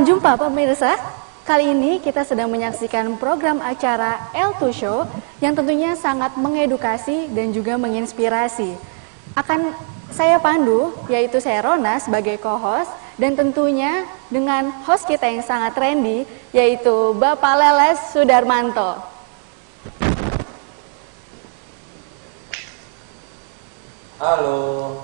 Salam jumpa pemirsa. Kali ini kita sedang menyaksikan program acara L2 Show yang tentunya sangat mengedukasi dan juga menginspirasi. Akan saya pandu, yaitu saya Rona sebagai co-host, dan tentunya dengan host kita yang sangat trendy, yaitu Bapak Leles Sudarmanto. Halo,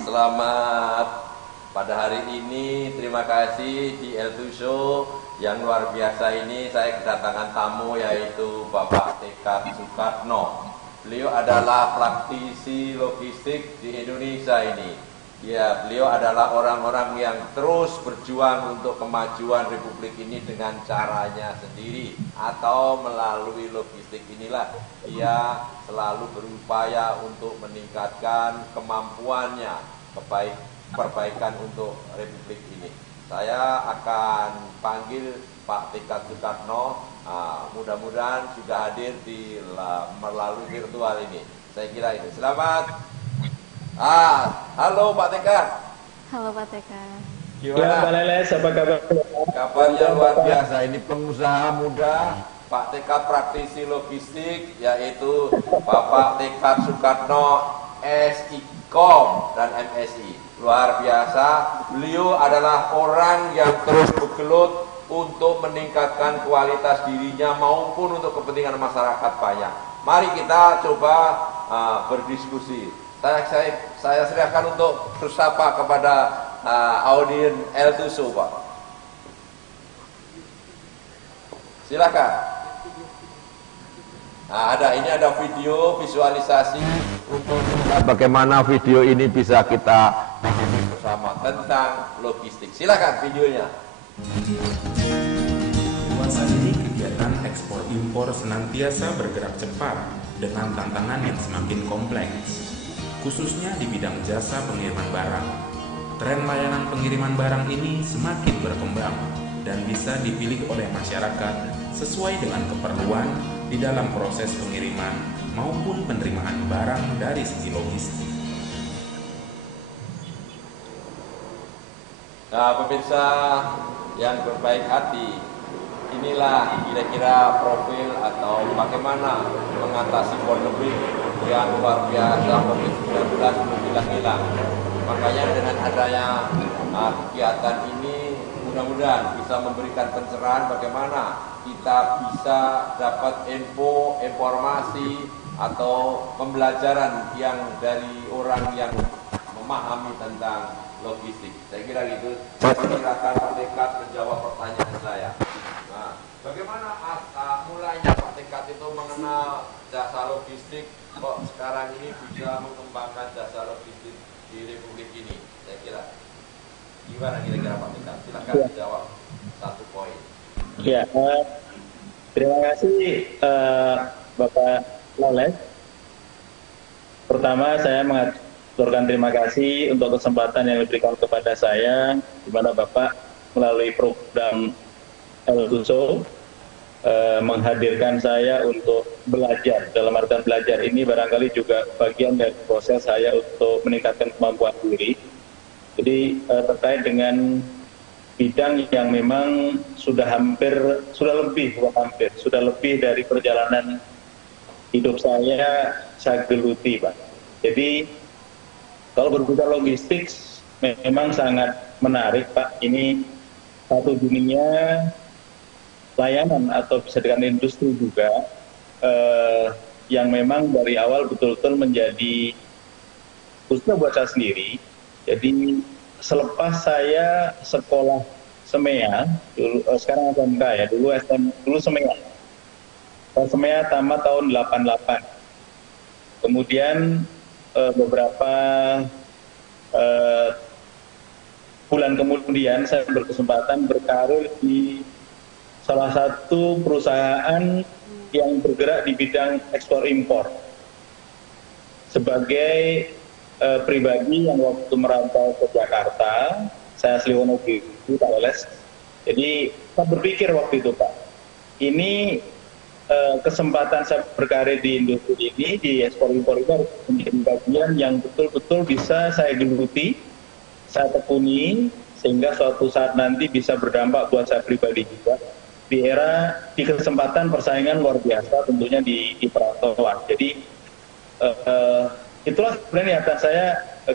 selamat pada hari ini. Terima kasih di L2 Show yang luar biasa ini. Saya kedatangan tamu yaitu Bapak Tekad Soekarno. Beliau adalah praktisi logistik di Indonesia ini. Ya, beliau adalah orang-orang yang terus berjuang untuk kemajuan Republik ini dengan caranya sendiri atau melalui logistik inilah dia selalu berupaya untuk meningkatkan kemampuannya, perbaikan untuk Republik ini. Saya akan panggil Pak Tekad Soekarno. Mudah-mudahan sudah hadir di melalui virtual ini. Saya kira itu. Selamat. Halo Pak Tekad. Halo Pak Tekad. Gimana? Pak Leles, apa kabar? Kabarnya luar biasa. Ini pengusaha muda, Pak Tekad praktisi logistik, yaitu Bapak Tekad Soekarno SIKOM dan MSI. Luar biasa. Beliau adalah orang yang terus bergelut untuk meningkatkan kualitas dirinya maupun untuk kepentingan masyarakat banyak. Mari kita coba berdiskusi. Saya serahkan untuk bersapa kepada audien L2 Show, Pak. Silakan. Ini ada video visualisasi untuk bagaimana video ini bisa kita bersama tentang logistik. Silakan videonya. Saat ini kegiatan ekspor impor senantiasa bergerak cepat dengan tantangan yang semakin kompleks, khususnya di bidang jasa pengiriman barang. Tren layanan pengiriman barang ini semakin berkembang dan bisa dipilih oleh masyarakat sesuai dengan keperluan di dalam proses pengiriman maupun penerimaan barang dari sisi logistik. Pemirsa yang berbaik hati, inilah kira-kira profil atau bagaimana mengatasi pandemi yang luar biasa COVID-19 belum hilang-hilang. Makanya dengan adanya kegiatan ini mudah-mudahan bisa memberikan pencerahan bagaimana kita bisa dapat informasi atau pembelajaran yang dari orang yang memahami tentang logistik. Saya kira gitu. Saya silakan Pak Tekad menjawab pertanyaan saya. Bagaimana mulainya Pak Tekad itu mengenal jasa logistik, kok sekarang ini bisa mengembangkan jasa logistik di Republik ini? Saya kira gimana kira-kira Pak Tekad? Silakan dijawab satu poin. Ya, terima kasih Bapak Leles. Pertama saya mengaturkan terima kasih untuk kesempatan yang diberikan kepada saya, di mana Bapak melalui program L2 Show menghadirkan saya untuk belajar. Dalam artian belajar ini barangkali juga bagian dari proses saya untuk meningkatkan kemampuan diri. Jadi terkait dengan bidang yang memang sudah lebih dari perjalanan hidup saya geluti, Pak. Jadi kalau berbicara logistik memang sangat menarik, Pak. Ini satu dunia layanan atau bisa dikatakan industri juga yang memang dari awal betul-betul menjadi khususnya buat saya sendiri. Jadi selepas saya sekolah SEMEA, sekarang SMK ya, dulu SEMEA. SEMEA tamat tahun 88. Kemudian beberapa bulan kemudian saya berkesempatan berkarir di salah satu perusahaan yang bergerak di bidang ekspor impor. Sebagai pribadi yang waktu merantau ke Jakarta, saya asli Wonogiri, Pak Leles. Jadi saya berpikir waktu itu, Pak, ini kesempatan saya berkarir di industri ini, di ekspor impor itu menjadi bagian yang betul-betul bisa saya geluti, saya tekuni, sehingga suatu saat nanti bisa berdampak buat saya pribadi juga di kesempatan persaingan luar biasa tentunya di perantauan. Jadi itulah sebenarnya niatan saya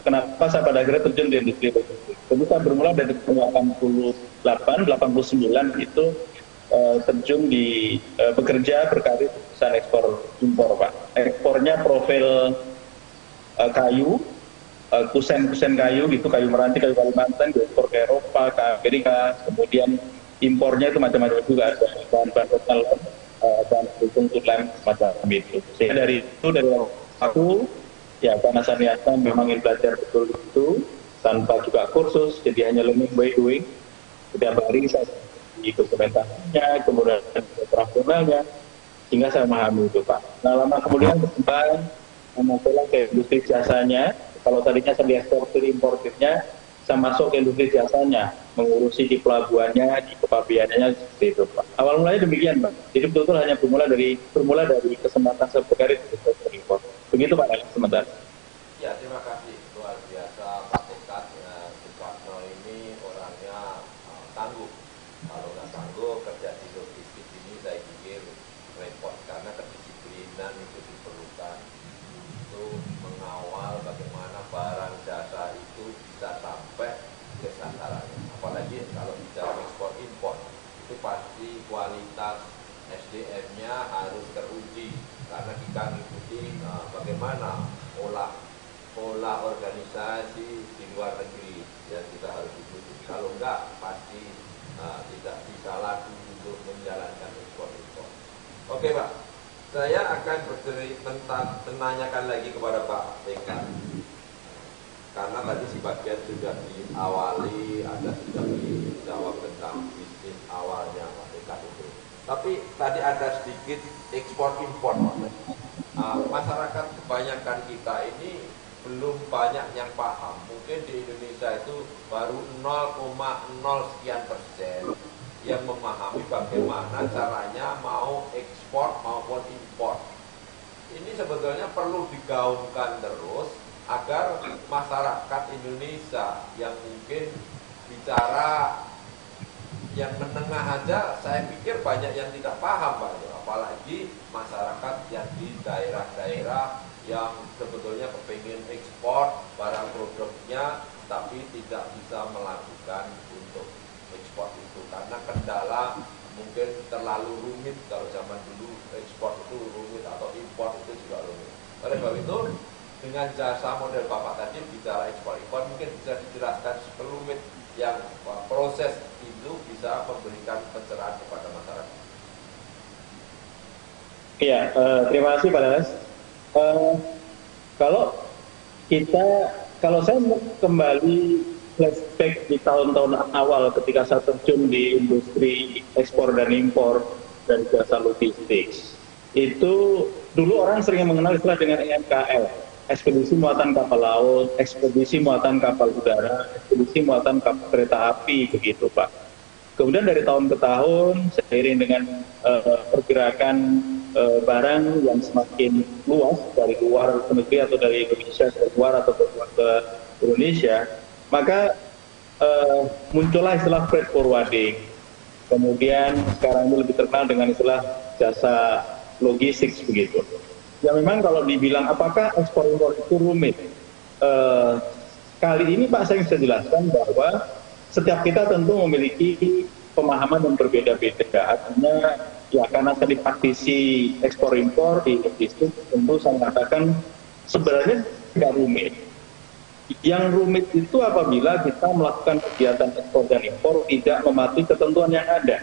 kenapa saya pada akhirnya terjun di industri logistik. Tentu saya bermula dari tahun 88, 89 itu terjun di bekerja berkarir di perusahaan ekspor impor, Pak. Ekspornya profil kayu, kusen-kusen kayu gitu, kayu meranti, kayu Kalimantan, diekspor ke Eropa, ke Amerika, kemudian impornya itu macam-macam juga, ada bahan-bahan lokal dan pendukung lem semacam itu. Sehingga dari aku, ya karena saya niatkan memang ingin belajar betul itu, tanpa juga kursus, jadi hanya learning by doing. Setiap hari saya di dokumentasinya, kemudian operasionalnya, sehingga saya memahami itu, Pak. Nah, lama kemudian berkembang, masuklah ke industri jasanya. Kalau tadinya saya di eksportir importirnya, saya masuk ke industri jasanya, mengurusi di pelabuhannya, di kepabiannya, seperti itu, Pak. Awal mulanya demikian, Pak. Jadi betul-betul hanya bermula dari kesempatan saya berkarir di sektor impor. Begitu, Pak, sementara. Ya, terima kasih. Luar biasa Pak Tekat. Suparno ini orangnya tangguh. Kalau nggak tangguh, kerja di logistik ini saya pikir repot. Karena kedisiplinan itu diperlukan untuk mengawal bagaimana barang jasa itu bisa sampai ke sasarannya. Apalagi kalau bicara ekspor impor, itu pasti kualitas SDM-nya harus teruji. Karena kita mengikuti bagaimana pola organisasi di luar negeri yang kita harus ikuti. Kalau enggak, pasti tidak bisa lagi untuk menjalankan ekspor impor. Oke, Pak. Saya akan menanyakan lagi kepada Pak Tekat. Karena tadi sebagian sudah diawali, ada sudah dijawab tentang bisnis awalnya Pak Tekat itu. Tapi tadi ada sedikit ekspor impor, Pak. Masyarakat kebanyakan kita ini belum banyak yang paham. Mungkin di Indonesia itu baru 0,0 sekian persen yang memahami bagaimana caranya mau ekspor maupun impor. Ini sebetulnya perlu digaungkan terus agar masyarakat Indonesia yang mungkin bicara yang menengah aja, saya pikir banyak yang tidak paham, Pak. Apalagi masyarakat yang di daerah-daerah yang sebetulnya kepingin ekspor barang produknya, tapi tidak bisa melakukan untuk ekspor itu karena kendala mungkin terlalu rumit. Kalau zaman dulu ekspor itu rumit atau impor itu juga rumit. Oleh sebab itu, dengan jasa model Bapak tadi bicara ekspor impor, mungkin bisa dijelaskan serumit yang proses itu bisa memberikan pencerahan kepada masyarakat. Iya, terima kasih Pak Leles. Kalau saya mau kembali flashback di tahun-tahun awal ketika saya terjun di industri ekspor dan impor dan jasa logistik, itu dulu orang sering mengenal istilah dengan EMKL, ekspedisi muatan kapal laut, ekspedisi muatan kapal udara, ekspedisi muatan kapal kereta api, begitu Pak. Kemudian dari tahun ke tahun, seiring dengan pergerakan barang yang semakin luas dari luar negeri atau dari Indonesia ke luar atau ke Indonesia, maka muncullah istilah freight forwarding. Kemudian sekarang ini lebih terkenal dengan istilah jasa logistik begitu. Ya memang kalau dibilang apakah ekspor impor itu rumit, kali ini Pak saya bisa jelaskan bahwa setiap kita tentu memiliki pemahaman yang berbeda-beda. Artinya ya karena tadi praktisi ekspor impor di logistik, tentu saya mengatakan sebenarnya tidak rumit. Yang rumit itu apabila kita melakukan kegiatan ekspor dan impor tidak mematuhi ketentuan yang ada.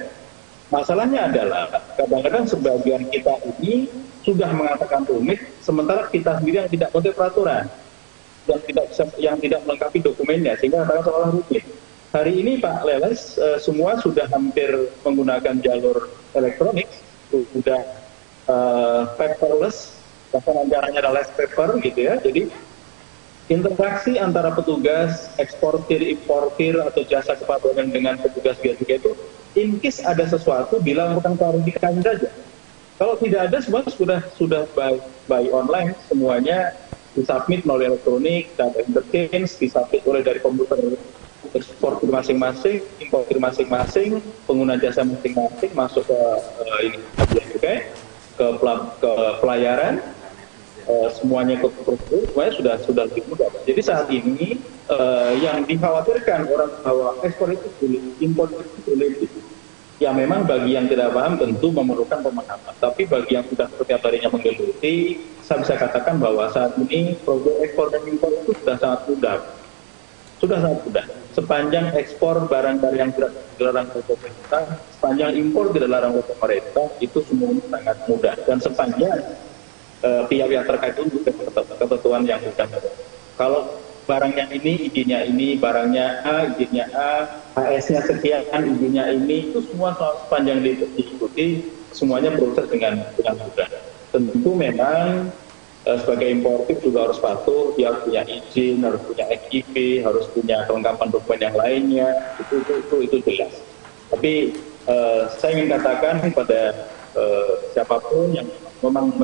Masalahnya adalah kadang-kadang sebagian kita ini sudah mengatakan rumit, sementara kita sendiri yang tidak mengerti peraturan, yang tidak melengkapi dokumennya, sehingga katakan seolah rumit. Hari ini Pak Leles, semua sudah hampir menggunakan jalur elektronik, sudah paperless, bahkan caranya adalah less paper gitu ya. Jadi interaksi antara petugas eksportir, importir atau jasa kepabeanan dengan petugas bea cukai itu, in case ada sesuatu, bila merupakan klarifikasi saja. Kalau tidak ada, semua sudah by online, semuanya disubmit melalui elektronik, data interchange, disubmit oleh dari komputer ekspor masing-masing, impor masing-masing, pengguna jasa masing-masing masuk ke ini ke pelayaran, semuanya ke prosedur, semuanya sudah lebih mudah. Jadi saat ini yang dikhawatirkan orang bahwa ekspor itu sulit, impor itu sulit. Ya memang bagi yang tidak paham tentu memerlukan pemahaman. Tapi bagi yang sudah setiap harinya menggeluti, saya bisa katakan bahwa saat ini produk ekspor dan impor itu sudah sangat mudah. Sudah sangat mudah. Sepanjang ekspor barang-barang yang tidak dilarang oleh pemerintah, sepanjang impor tidak dilarang oleh pemerintah, itu semuanya sangat mudah. Dan sepanjang pihak-pihak terkait itu ketentuan yang sudah ada. Kalau barangnya ini, barangnya A, izinnya A, HS-nya sekian, izinnya ini, itu semua sepanjang diikuti, semuanya proses dengan mudah. Tentu memang sebagai importir juga harus patuh, dia harus punya izin, harus punya XIP, harus punya kelengkapan dokumen yang lainnya, itu jelas. Tapi saya ingin katakan kepada siapapun yang memang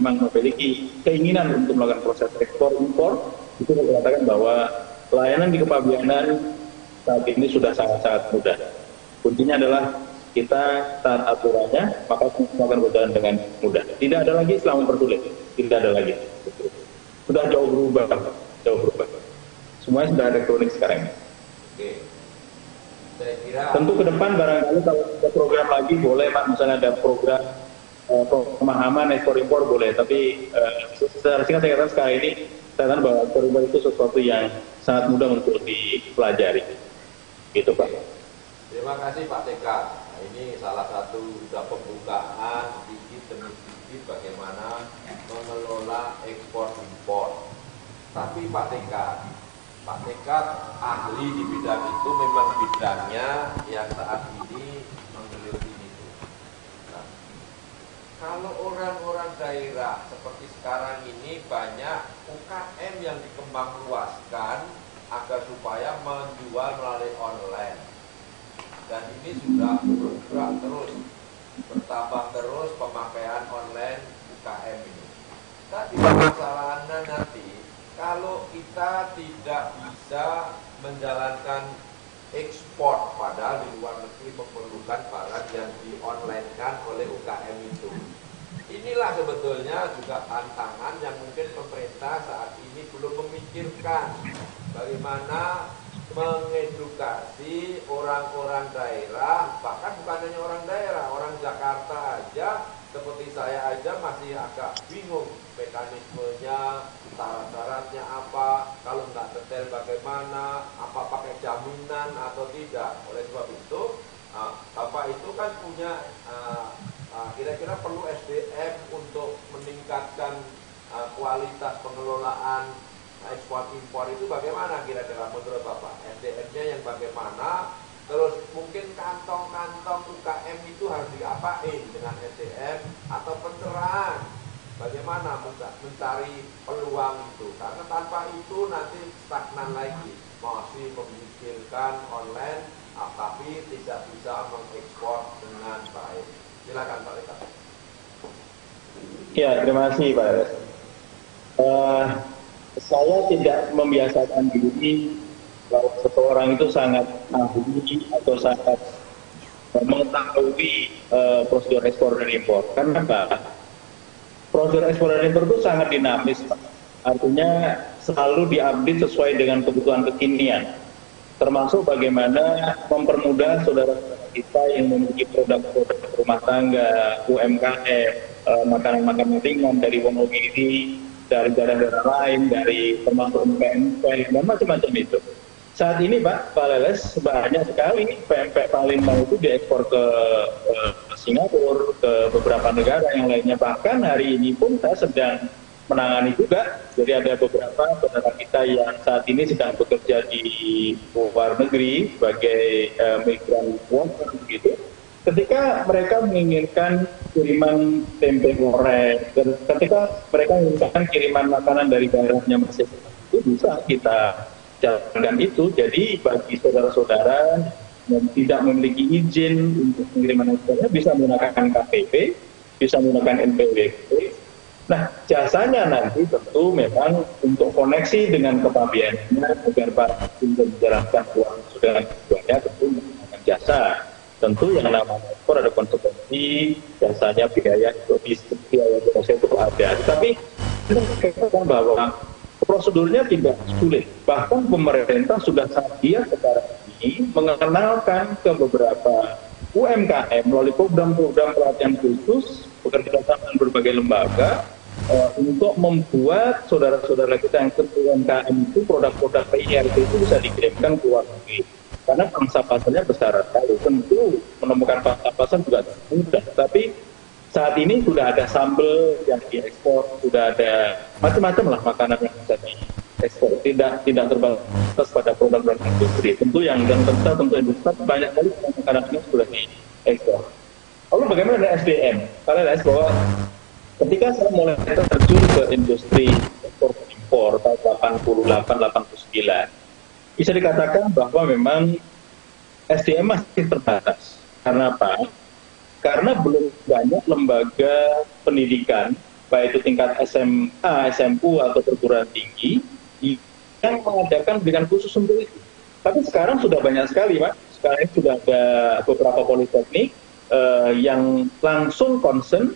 memiliki keinginan untuk melakukan proses ekspor impor, itu saya katakan bahwa layanan di kepabianan saat ini sudah sangat-sangat mudah. Kuncinya adalah kita taat aturannya, maka semua akan berjalan dengan mudah. Tidak ada lagi Islam mempersulit, tidak ada lagi. Sudah jauh berubah. Semuanya sudah elektronik sekarang. Oke. Saya kira tentu ke depan barangkali kalau ada program lagi boleh Pak, misalnya ada program pemahaman ekspor impor boleh, tapi secara singkat saya katakan sekarang ini saya katakan bahwa ekspor impor itu sesuatu yang sangat mudah untuk dipelajari. Gitu Pak. terima kasih Pak Tekad. Nah, ini salah satu sudah pembukaan sedikit demi sedikit bagaimana mengelola ekspor impor. Tapi Pak Tekad ahli di bidang itu, memang bidangnya yang saat ini menggeluti itu. Nah, kalau orang-orang daerah seperti sekarang ini banyak UKM yang dikembang luaskan agar supaya menjual melalui online. Dan ini sudah bergerak terus, bertambah terus pemakaian online UKM ini. Tapi masalahnya nanti kalau kita tidak bisa menjalankan ekspor, padahal di luar negeri memerlukan barang yang di-online-kan oleh UKM itu. Inilah sebetulnya juga tantangan yang mungkin pemerintah saat ini belum memikirkan bagaimana mengedukasi orang-orang daerah, bahkan bukan hanya orang daerah, orang Jakarta aja, seperti saya aja masih agak bingung mekanismenya, syarat-syaratnya apa, kalau nggak detail bagaimana, apa pakai jaminan atau tidak. Oleh sebab itu, Bapak itu kan punya kira-kira perlu SDM untuk meningkatkan kualitas pengelolaan ekspor impor itu bagaimana kira-kira menurut Bapak? SDM-nya yang bagaimana? Terus mungkin kantong-kantong UKM itu harus diapain dengan SDM atau pencerahan? Bagaimana mencari peluang itu? Karena tanpa itu nanti stagnan lagi, masih memikirkan online, tapi tidak bisa mengekspor dengan baik. Silakan Pak Leka. Ya, terima kasih Pak Eres. Saya tidak membiasakan diri kalau seseorang itu sangat ahli atau sangat mengetahui prosedur ekspor dan impor. Karena apa? Prosedur ekspor dan impor itu sangat dinamis, Pak. Artinya selalu diupdate sesuai dengan kebutuhan kekinian. Termasuk bagaimana mempermudah saudara-saudara kita yang memiliki produk-produk rumah tangga, UMKM, makanan-makanan ringan dari Wonogiri, dari daerah-daerah lain, dari termasuk PMP, dan macam-macam itu. Saat ini Pak Leles, banyak sekali PMP Palembang itu diekspor ke Singapura, ke beberapa negara yang lainnya. Bahkan hari ini pun saya sedang menangani juga. Jadi ada beberapa saudara kita yang saat ini sedang bekerja di luar negeri sebagai migran worker begitu. Ketika mereka menginginkan kiriman tempe goreng, ketika mereka menginginkan kiriman makanan dari daerahnya masing-masing, itu bisa kita jalankan itu. Jadi bagi saudara-saudara yang tidak memiliki izin untuk pengiriman ekspornya bisa menggunakan KTP, bisa menggunakan NPWP, Nah, jasanya nanti tentu memang untuk koneksi dengan kepabiannya agar para hakim menjalankan kewajiban dengan tujuannya tentu menggunakan jasa. Tentu yang namanya ekspor ada konsekuensi, jasanya biaya logistik, biaya proses itu ada. Tetapi kita katakan bahwa prosedurnya tidak sulit. Bahkan pemerintah sudah sangat sekarang ini mengenalkan ke beberapa UMKM melalui program-program pelatihan khusus bekerja sama dengan berbagai lembaga untuk membuat saudara-saudara kita yang ke UMKM itu produk-produk PIRT itu bisa dikirimkan ke luar negeri. Karena pangsa pasarnya besar sekali. Tentu menemukan pangsa pasar juga mudah. Tapi saat ini sudah ada sambal yang diekspor, sudah ada macam-macam lah makanan yang bisa diekspor. Tidak terbatas pada produk-produk industri. Tentu yang tentu industri banyak sekali makanan yang sudah diekspor. Lalu bagaimana dengan SDM? Kalian lihat bahwa ketika saya mulai terjun ke industri ekspor impor tahun 88-89, bisa dikatakan bahwa memang SDM masih terbatas. Karena apa? Karena belum banyak lembaga pendidikan, baik itu tingkat SMA, SMU, atau perguruan tinggi, yang mengadakan pendidikan khusus untuk itu. Tapi sekarang sudah banyak sekali, Pak. Sekarang sudah ada beberapa politeknik yang langsung concern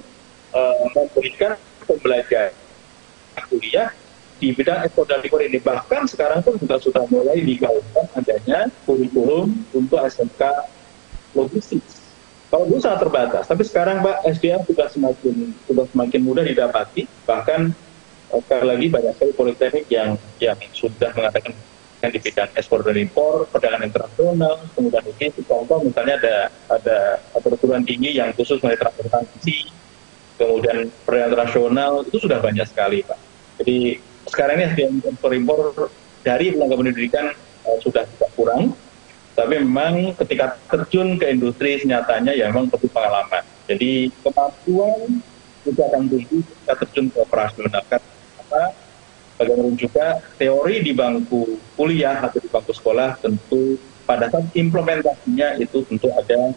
memberikan pembelajaran kuliah di bidang ekspor dan impor ini. Bahkan sekarang pun juga sudah mulai digaungkan adanya kurikulum untuk SMK logistik. Kalau dulu sangat terbatas, tapi sekarang Pak SDM sudah semakin mudah didapati. Bahkan sekali lagi banyak sekali politeknik yang sudah mengatakan di bidang ekspor dan impor, perdagangan internasional, kemudian ini contoh misalnya ada perguruan tinggi yang khusus mengenai transportasi, kemudian perdagangan internasional itu sudah banyak sekali Pak. Jadi sekarang ini SDM ekspor impor dari lembaga pendidikan sudah tidak kurang, tapi memang ketika terjun ke industri nyatanya ya memang perlu pengalaman. Jadi kemampuan juga akan tinggi ketika terjun ke operasional. Karena bagaimana juga teori di bangku kuliah atau di bangku sekolah tentu pada saat implementasinya itu tentu ada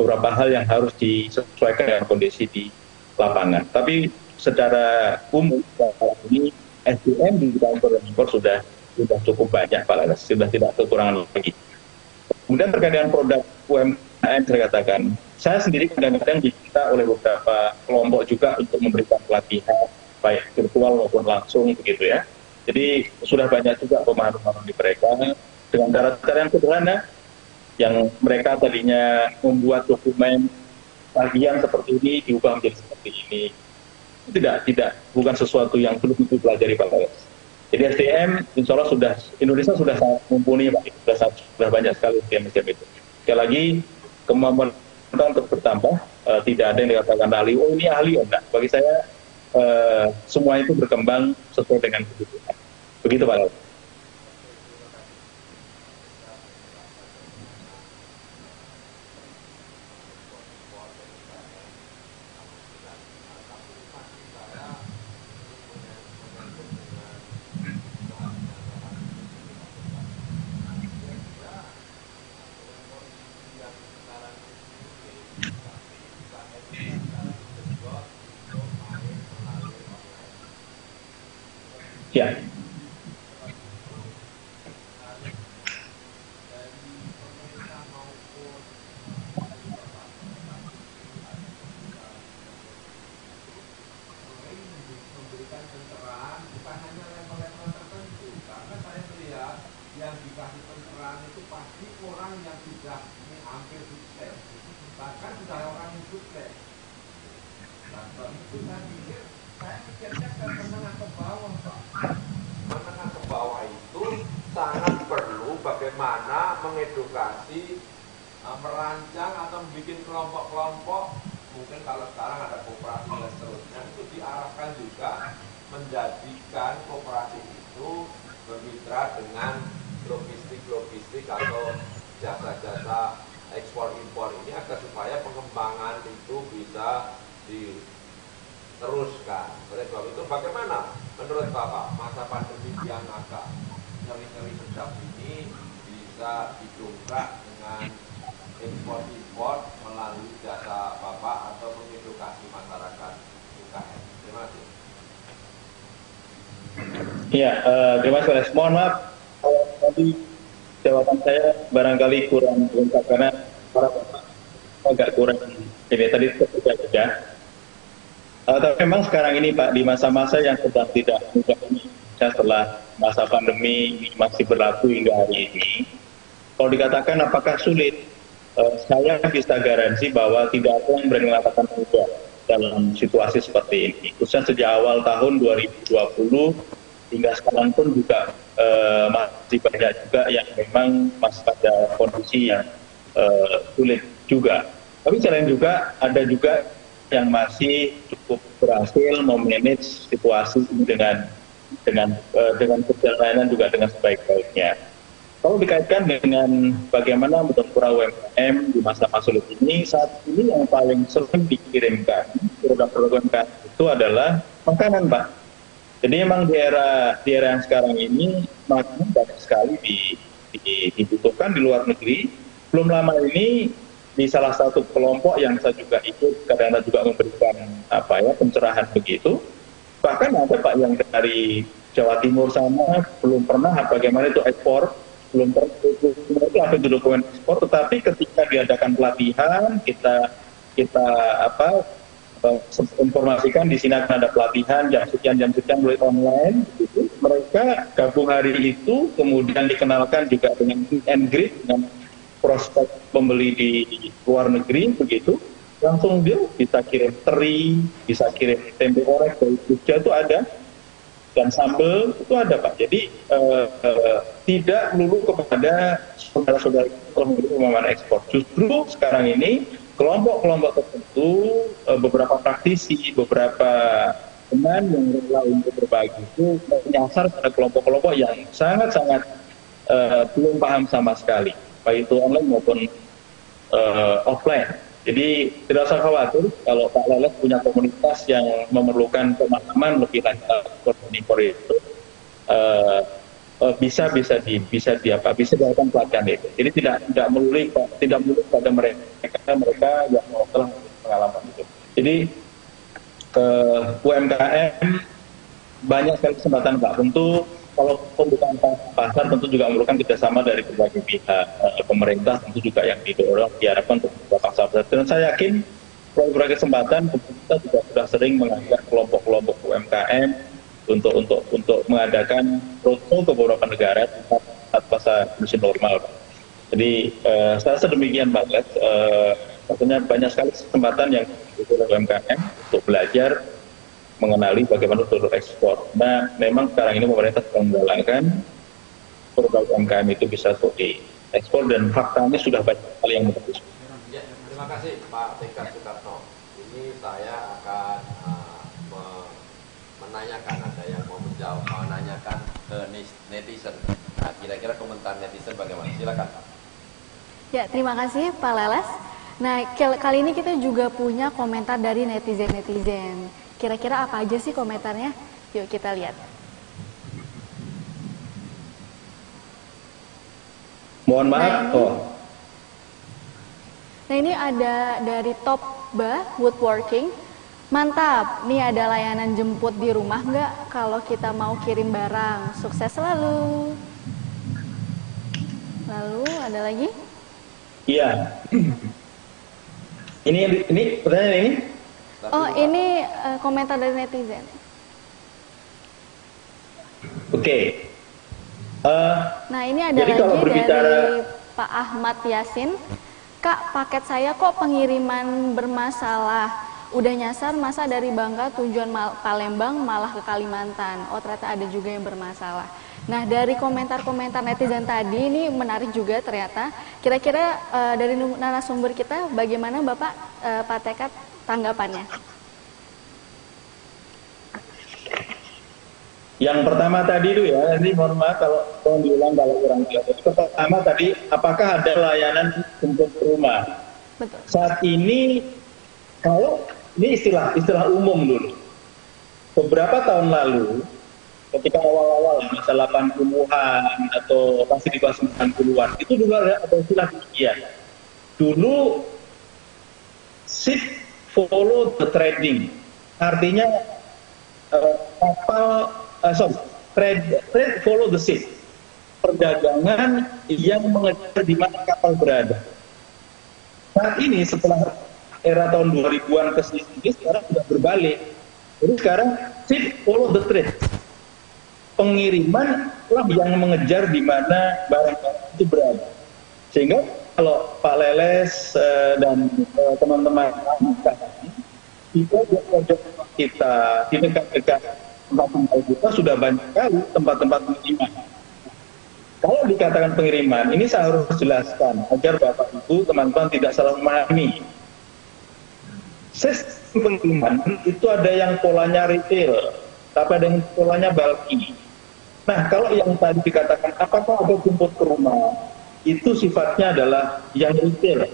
beberapa hal yang harus disesuaikan dengan kondisi di lapangan. Tapi secara umum saat ini SDM di bidang ekspor dan impor sudah cukup banyak Pak Laras, sudah tidak kekurangan lagi. Kemudian terkait dengan produk UMKM saya katakan, saya sendiri kadang-kadang diminta oleh beberapa kelompok juga untuk memberikan pelatihan baik virtual maupun langsung begitu ya. Jadi sudah banyak juga pemahaman di mereka dengan cara-cara yang sederhana, yang mereka tadinya membuat dokumen bagian seperti ini diubah menjadi seperti ini. Bukan sesuatu yang belum dipelajari Pak Laras. Jadi SDM, insya Allah Indonesia sudah sangat mumpuni, Pak. Sudah banyak sekali SDM itu. Sekali lagi, kemampuan kita untuk bertambah, tidak ada yang dikatakan ahli, oh ini ahli, oh enggak. Bagi saya, semua itu berkembang sesuai dengan kebutuhan. Begitu Pak Laut. Ya. mengedukasi, merancang atau membuat kelompok-kelompok, mungkin kalau sekarang ada koperasi dan seterusnya, itu diarahkan juga menjadikan koperasi itu bermitra dengan logistik-logistik atau jasa-jasa ekspor impor ini agar supaya pengembangan itu bisa diteruskan. Oleh sebab itu bagaimana menurut Bapak masa pandemi yang agak ngeri-ngeri sedap ini bisa didongkrak dengan impor-impor melalui jasa Bapak atau mengedukasi masyarakat UKM? Terima kasih. Iya, terima kasih. Mohon maaf kalau tadi jawaban saya barangkali kurang lengkap karena para bapak agak kurang ini tadi sudah. Tapi memang sekarang ini Pak di masa-masa yang sedang tidak mudah ini, setelah masa pandemi ini masih berlaku hingga hari ini, kalau dikatakan apakah sulit, saya bisa garansi bahwa tidak ada yang berani mengatakan mudah dalam situasi seperti ini. Khususnya sejak awal tahun 2020 hingga sekarang pun juga masih banyak juga yang memang masih pada kondisi yang sulit juga. Tapi selain juga ada juga yang masih cukup berhasil memanage situasi ini dengan perjalanan juga dengan sebaik-baiknya. Kalau dikaitkan dengan bagaimana mendukung UMKM di masa-masa sulit ini, saat ini yang paling sering dikirimkan produk-produk UMKM itu adalah makanan, Pak. Jadi memang di era yang sekarang ini makanan banyak sekali dibutuhkan di luar negeri. Belum lama ini di salah satu kelompok yang saya juga ikut, kadang-kadang juga memberikan pencerahan begitu. Bahkan ada Pak yang dari Jawa Timur sana belum pernah bagaimana itu ekspor, belum pernah itu dokumen ekspor, tetapi ketika diadakan pelatihan kita informasikan di sini akan ada pelatihan jam sekian mulai online, gitu. Mereka gabung hari itu, kemudian dikenalkan juga dengan meet and greet dengan prospek pembeli di luar negeri, begitu. Langsung dia bisa kirim teri, bisa kirim tempe orek dari Jogja itu ada, dan sambal itu ada Pak. Jadi tidak melulu kepada saudara-saudara pemahaman ekspor. Justru sekarang ini kelompok-kelompok tertentu, beberapa praktisi, beberapa teman yang rela untuk berbagi itu menyasar pada kelompok-kelompok yang sangat-sangat belum paham sama sekali, baik itu online maupun offline. Jadi tidak usah khawatir kalau Pak Leles punya komunitas yang memerlukan pemahaman lebih lanjut impor itu bisa dilakukan pelatihan itu. Jadi tidak melulu pada mereka yang telah pengalaman itu. Jadi UMKM banyak sekali kesempatan Pak. Tentu kalau pembukaan pasar tentu juga memerlukan kerjasama dari berbagai pihak, pemerintah tentu juga yang didorong diharapkan untuk membuka pasar. Dan saya yakin berbagai kesempatan pemerintah juga sudah sering mengajak kelompok-kelompok UMKM untuk mengadakan roadshow ke beberapa negara saat masa kondisi normal. Jadi saya rasa demikian Pak Les. Tentunya banyak sekali kesempatan yang diberikan UMKM untuk belajar mengenali bagaimana produk ekspor. Nah, memang sekarang ini pemerintah sedang menggalakkan produk UMKM itu bisa untuk diekspor dan faktanya sudah banyak sekali yang bagus. Ya, terima kasih Pak Tegar Soekarno. Ini saya akan menanyakan, ada yang mau menjawab, menanyakan ke netizen. Nah, kira-kira komentar netizen bagaimana? Silakan Pak. Ya, terima kasih Pak Leles. Nah, kali ini kita juga punya komentar dari netizen-netizen. Kira-kira apa aja sih komentarnya? Yuk kita lihat. Mohon maaf. Nah ini ada dari Top Ba Woodworking. Mantap, nih ada layanan jemput di rumah nggak kalau kita mau kirim barang. Sukses selalu. Lalu ada lagi? Iya. Ini pertanyaan ini? Oh, ini komentar dari netizen. Oke. Nah, ini ada Jadi lagi dari Pak Ahmad Yasin. Kak, paket saya kok pengiriman bermasalah. Udah nyasar masa dari Bangka tujuan Palembang malah ke Kalimantan. Oh, ternyata ada juga yang bermasalah. Nah, dari komentar-komentar netizen tadi ini menarik juga ternyata. Kira-kira dari narasumber kita bagaimana Bapak Pak Tekat tanggapannya? Yang pertama tadi itu ya, ini mohon maaf kalau diulang kalau kurang jelas. Pertama tadi, apakah ada layanan jemput rumah? Betul. Saat ini, kalau ini istilah umum dulu. Beberapa tahun lalu, ketika awal-awal masa 80-an atau masih di bawah 90-an, itu dulu ada istilah demikian. Dulu ship follow the trading, artinya trade follow the ship. Perdagangan yang mengejar di mana kapal berada. Saat ini setelah era tahun 2000-an ke sini sekarang sudah berbalik. Jadi sekarang ship follow the trade. Pengiriman lah yang mengejar di mana barang-barang itu berada. Sehingga kalau Pak Leles dan teman-teman kita di dekat-dekat tempat-tempat kita sudah banyak sekali tempat-tempat pengiriman. Kalau dikatakan pengiriman, ini saya harus jelaskan agar Bapak Ibu teman-teman tidak salah memahami. Sistem pengiriman itu ada yang polanya retail, tapi ada yang polanya bulky. Nah, kalau yang tadi dikatakan apakah ada jemput ke rumah, itu sifatnya adalah yang retail.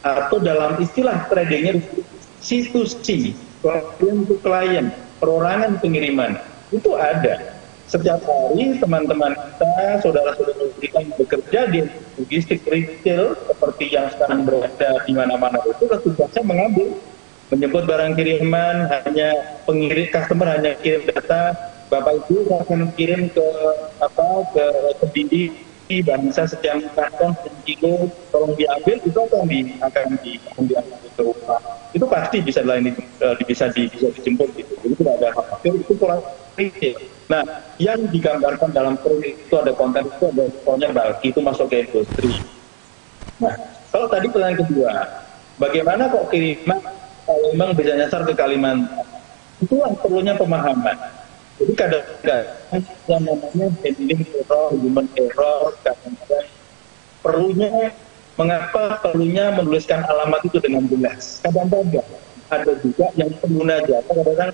Atau dalam istilah tradingnya C2C, klien to klien, perorangan pengiriman. Itu ada. Setiap hari teman-teman kita, saudara-saudara kita yang bekerja di logistik retail seperti yang sekarang berada di mana-mana itu tugasnya mengambil, menjemput barang kiriman, hanya pengirim customer hanya kirim data, Bapak Ibu akan kirim ke Kediri, bangsa sekian karton, sekian kilo, tolong diambil, itu akan diambil ke rumah. Itu pasti bisa bisa dijemput gitu. Jadi tidak ada khawatir, itu pola retail. Nah, yang digambarkan dalam proyek itu ada konten itu ada pokoknya bulky itu masuk ke industri. Nah, kalau tadi pertanyaan kedua, bagaimana kok kiriman kalau memang bisa nyasar ke Kalimantan? Itulah perlunya pemahaman. Jadi kadang-kadang yang namanya handling error, human error, kadang-kadang perlunya menuliskan alamat itu dengan jelas. Kadang-kadang ada juga yang pengguna jasa kadang-kadang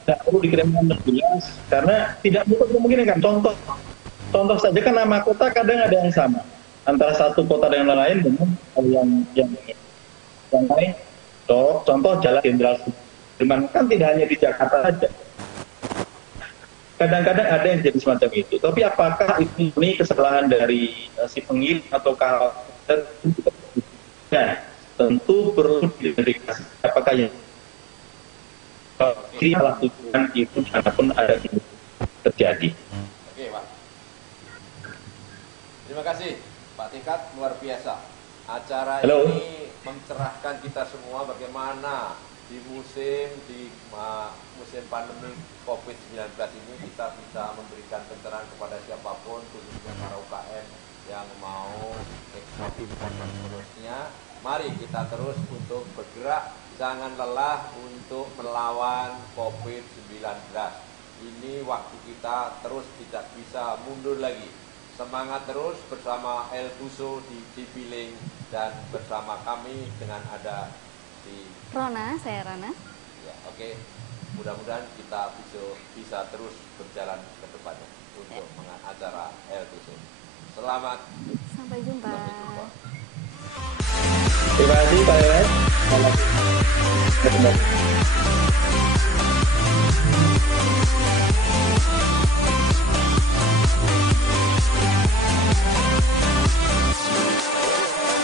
tidak perlu dikirimkan dengan jelas karena tidak menutup kemungkinan. Contoh saja kan nama kota kadang ada yang sama antara satu kota dengan lain dengan yang lain. Contoh Jalan Jenderal Sudirman kan tidak hanya di Jakarta saja. Kadang-kadang ada yang jadi semacam itu. Tapi apakah ini kesalahan dari si pengirim atau karakter? Ya, tentu perlu diverifikasi apakah yang salah tujuan itu dimanapun ada itu terjadi. Oke, Pak. Terima kasih, Pak Tingkat, luar biasa. Acara ini mencerahkan kita semua bagaimana di musim pandemi COVID-19 ini kita bisa memberikan pencerahan kepada siapapun, khususnya para UKM yang mau ekspor impor dan seterusnya. Mari kita terus untuk bergerak, jangan lelah untuk melawan COVID-19. Ini waktu kita terus tidak bisa mundur lagi. Semangat terus bersama El Tuso di Cipiling dan bersama kami dengan ada di Rona, saya Rana. Ya, oke. Mudah-mudahan kita bisa terus berjalan ke depannya untuk acara El Tuso. Selamat. Sampai jumpa. Terima kasih Pak Leles. Selamat ketemu.